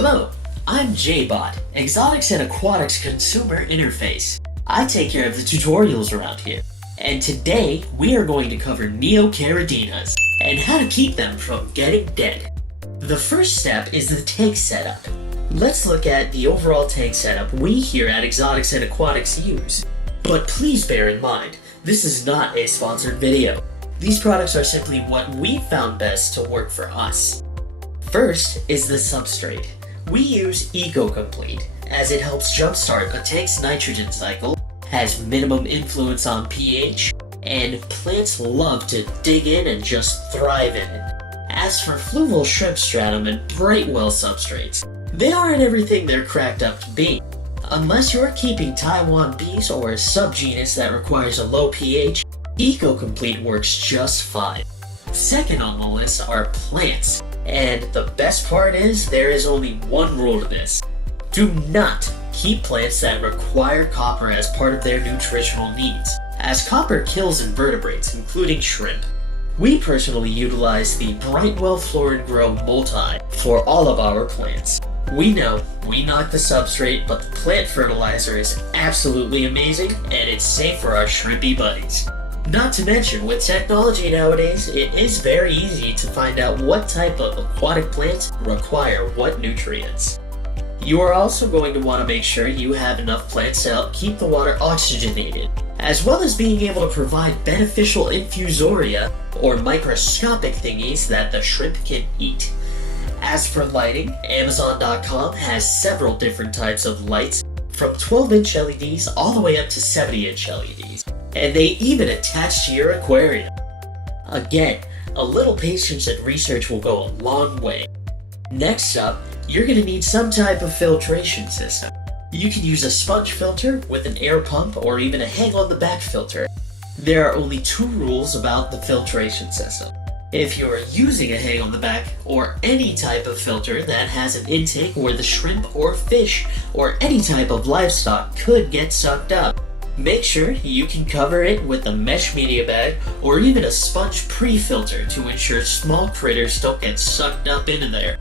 Hello, I'm JBot, Exotics and Aquatics Consumer Interface. I take care of the tutorials around here. And today, we are going to cover Neocaridinas and how to keep them from getting dead. The first step is the tank setup. Let's look at the overall tank setup we here at Exotics and Aquatics use. But please bear in mind, this is not a sponsored video. These products are simply what we found best to work for us. First is the substrate. We use EcoComplete, as it helps jumpstart a tank's nitrogen cycle, has minimum influence on pH, and plants love to dig in and just thrive in it. As for Fluval shrimp stratum and Brightwell substrates, they aren't everything they're cracked up to be. Unless you're keeping Taiwan bees or a subgenus that requires a low pH, EcoComplete works just fine. Second on the list are plants. And the best part is, there is only one rule to this. Do not keep plants that require copper as part of their nutritional needs, as copper kills invertebrates, including shrimp. We personally utilize the Brightwell Florid Grow Multi for all of our plants. We know we knock the substrate, but the plant fertilizer is absolutely amazing, and it's safe for our shrimpy buddies. Not to mention, with technology nowadays, it is very easy to find out what type of aquatic plants require what nutrients. You are also going to want to make sure you have enough plants to help keep the water oxygenated, as well as being able to provide beneficial infusoria, or microscopic thingies that the shrimp can eat. As for lighting, Amazon.com has several different types of lights, from 12-inch LEDs all the way up to 70-inch LEDs. And they even attach to your aquarium. Again, a little patience and research will go a long way. Next up, you're going to need some type of filtration system. You can use a sponge filter with an air pump or even a hang-on-the-back filter. There are only two rules about the filtration system. If you are using a hang-on-the-back or any type of filter that has an intake where the shrimp or fish or any type of livestock could get sucked up, make sure you can cover it with a mesh media bag or even a sponge pre-filter to ensure small critters don't get sucked up into there.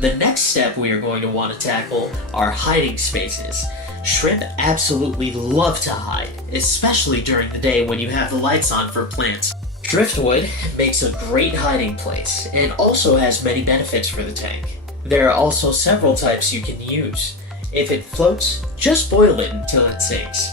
The next step we are going to want to tackle are hiding spaces. Shrimp absolutely love to hide, especially during the day when you have the lights on for plants. Driftwood makes a great hiding place and also has many benefits for the tank. There are also several types you can use. If it floats, just boil it until it sinks.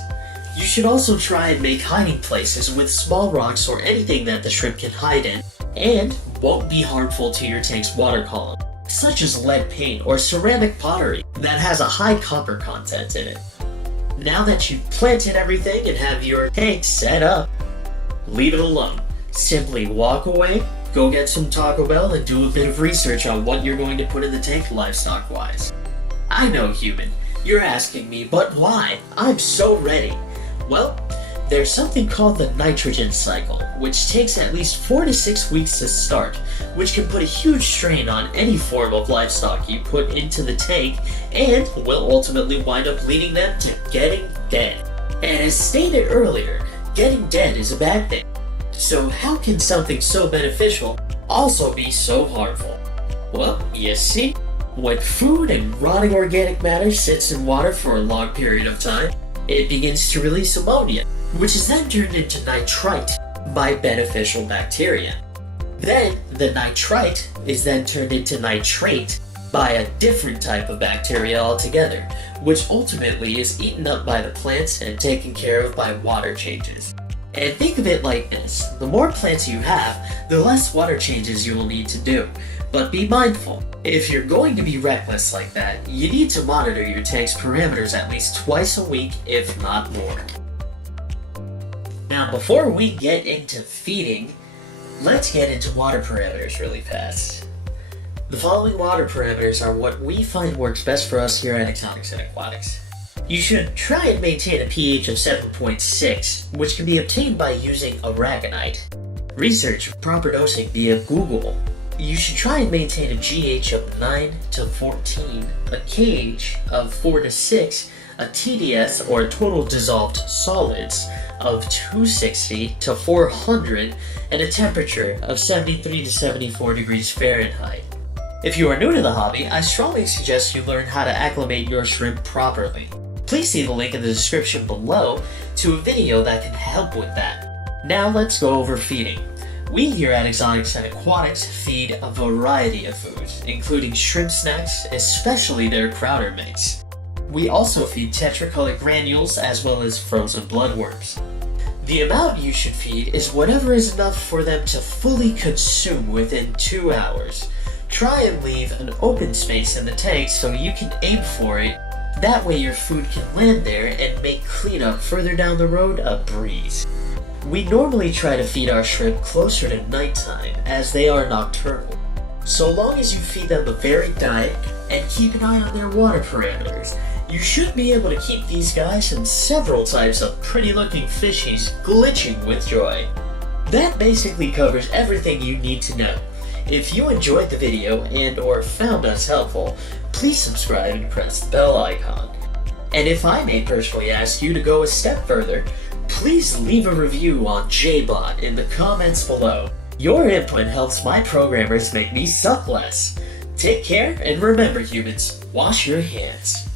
You should also try and make hiding places with small rocks or anything that the shrimp can hide in and won't be harmful to your tank's water column, such as lead paint or ceramic pottery that has a high copper content in it. Now that you've planted everything and have your tank set up, leave it alone. Simply walk away, go get some Taco Bell, and do a bit of research on what you're going to put in the tank livestock-wise. I know, human, you're asking me, but why? I'm so ready. Well, there's something called the nitrogen cycle, which takes at least 4 to 6 weeks to start, which can put a huge strain on any form of livestock you put into the tank and will ultimately wind up leading them to getting dead. And as stated earlier, getting dead is a bad thing. So how can something so beneficial also be so harmful? Well, you see, when food and rotting organic matter sits in water for a long period of time, it begins to release ammonia, which is then turned into nitrite by beneficial bacteria. Then, the nitrite is then turned into nitrate by a different type of bacteria altogether, which ultimately is eaten up by the plants and taken care of by water changes. And think of it like this, the more plants you have, the less water changes you will need to do. But be mindful, if you're going to be reckless like that, you need to monitor your tank's parameters at least twice a week, if not more. Now before we get into feeding, let's get into water parameters really fast. The following water parameters are what we find works best for us here at Exotics and Aquatics. You should try and maintain a pH of 7.6, which can be obtained by using ARAGONITE. Research proper dosing via Google. You should try and maintain a GH of 9 to 14, a KH of 4 to 6, a TDS or total dissolved solids of 260 to 400, and a temperature of 73 to 74 degrees Fahrenheit. If you are new to the hobby, I strongly suggest you learn how to acclimate your shrimp properly. Please see the link in the description below to a video that can help with that. Now let's go over feeding. We here at Exotics and Aquatics feed a variety of foods, including shrimp snacks, especially their crowder mix. We also feed tetracolored granules as well as frozen bloodworms. The amount you should feed is whatever is enough for them to fully consume within 2 hours. Try and leave an open space in the tank so you can aim for it. That way your food can land there and make cleanup further down the road a breeze. We normally try to feed our shrimp closer to nighttime as they are nocturnal. So long as you feed them a varied diet and keep an eye on their water parameters, you should be able to keep these guys and several types of pretty looking fishies glitching with joy. That basically covers everything you need to know. If you enjoyed the video and or found us helpful, please subscribe and press the bell icon. And if I may personally ask you to go a step further, please leave a review on JBot in the comments below. Your input helps my programmers make me suck less. Take care, and remember humans, wash your hands.